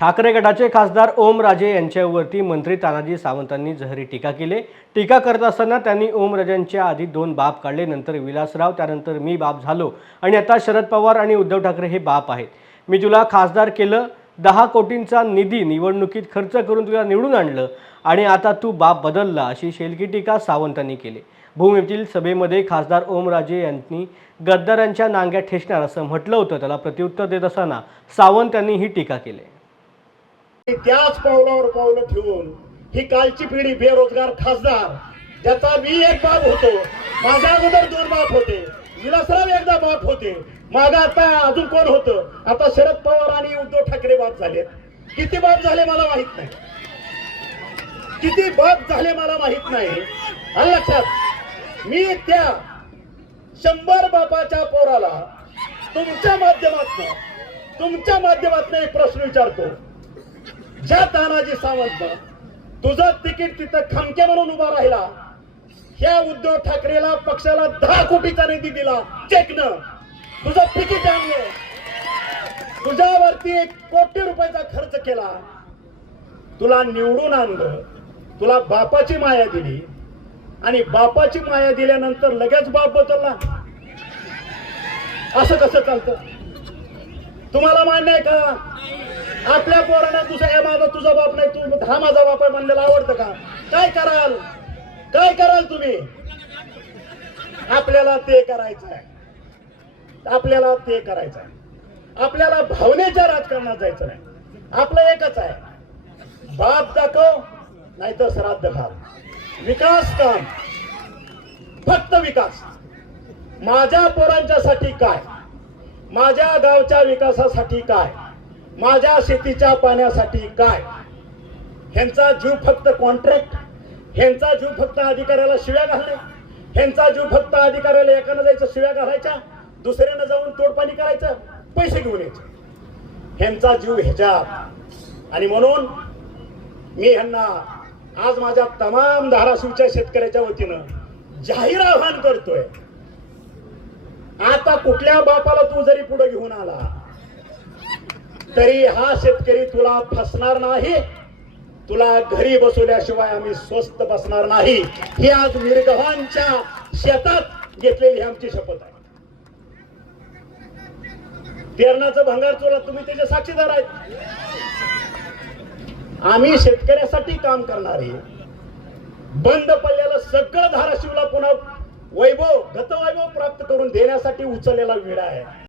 ठाकरे गटाचे खासदार ओमराजे यांच्यावरती मंत्री तानाजी सावंतांनी जहरी टीका केली। टीका करत असताना त्यांनी ओमराजेंच्या आधी 2 बाप काढले, नंतर विलासराव, त्यानंतर मी बाप झालो आणि आता शरद पवार आणि उद्धव ठाकरे हे बाप आहेत। मी तुला खासदार केलं, 10 कोटींचा निधी निवडणुकीत खर्च करून तुला निवडून आणलं आणि आता तू बाप बदलला, अशी शेलकी टीका सावंतांनी केली। भूम सभेमध्ये खासदार ओमराजे यांनी गद्दारांच्या नांग्यात ठेचणार असं म्हटलं होतं। त्याला प्रत्युत्तर देत असताना सावंत यांनी ही टीका केली। त्याच पावलावर पावलं ठेवून ही कालची पिढी बेरोजगार खासदार, ज्याचा मी एक बाप होतो, माझ्या अगोदर 2 बाप होते, विलासराव एकदा बाप होते, मागा आता अजून कोण होतं, आता शरद पवार आणि उद्धव ठाकरे बाप झाले। किती बाप झाले मला माहित नाही, किती बाप झाले मला माहित नाही। आणि लक्षात, मी त्या 100 बापाच्या पोराला तुमच्या माध्यमातून एक प्रश्न विचारतो। ज्या तानाजी सावंत तुझं तिकीट तिथं खमके म्हणून उभा राहिला, ह्या उद्धव ठाकरेला पक्षाला 10 कोटीचा निधी दिला, चेकनं तुझं तिकीट आणलं, तुझ्यावरती 1 कोटी रुपयाचा खर्च केला, तुला निवडून आणलं, तुला बापाची माया दिली आणि बापाची माया दिल्यानंतर लगेच बाप बदलला, असं कसं चालतं? तुम्हाला मान्य आहे का? आपल्या पोरांना दुसरा माझा तुझा बाप नाही, तू हा माझा बाप आहे म्हणलेला आवडतं का? काय कराल तुम्ही? आपल्याला ते करायचं आहे, आपल्याला भावनेच्या राजकारणात जायचं नाही। आपलं एकच आहे, बाप दाखव नाही तर श्राद्ध घाल, विकास काम, फक्त विकास। माझ्या पोरांच्यासाठी काय, माझ्या गावच्या विकासासाठी काय, माझ्या शेतीच्या पाण्यासाठी काय, ह्यांचा जीव फक्त कॉन्ट्रॅक्ट, ह्यांचा जीव फक्त अधिकाऱ्याला शिव्या घालणे, ह्यांचा जीव फक्त अधिकाऱ्याला एकानं जायचं शिव्या घालायच्या, दुसऱ्यानं जाऊन तोडपाणी करायचं, पैसे घेऊन यायचे, ह्यांचा जीव ह्याच्यात। आणि म्हणून मी ह्यांना आज माझ्या तमाम धाराशिवच्या शेतकऱ्याच्या वतीनं जाहीर आवाहन करतोय, आता कुठल्या बापाला तू जरी पुढे घेऊन आला तरी हा शेतकरी तुला फसणार नाही, तुला घरी बसवल्याशिवाय आम्ही स्वस्त बसणार नाही, ही आज मिरगव्हांच्या शेतात घेतलेली आमची शपथ आहे। पेरणाचं भंगार चोला, तुम्ही त्याचे साक्षीदार आहेत। आम्ही शेतकऱ्यासाठी काम करणारे, बंद पडलेलं सगळं धाराशिवला पुन्हा गतवैभव प्राप्त करून देण्यासाठी उचललेला विडा आहे।